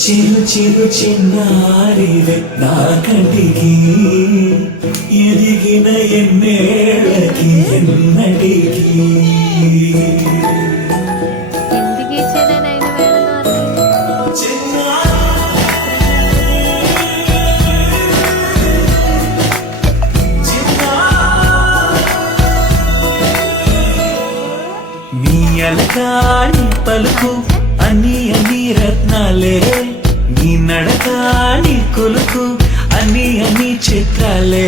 చిరు చిరు చిన్నారివే నా కంటికి ఎదిగిన ఎన్నేళ్ళకి ఎన్నటికి నీ అలకాని పలుకు అన్ని అన్ని రత్నాలే నీ నడక నీ కొలుకు అన్ని అన్ని చిత్రాలే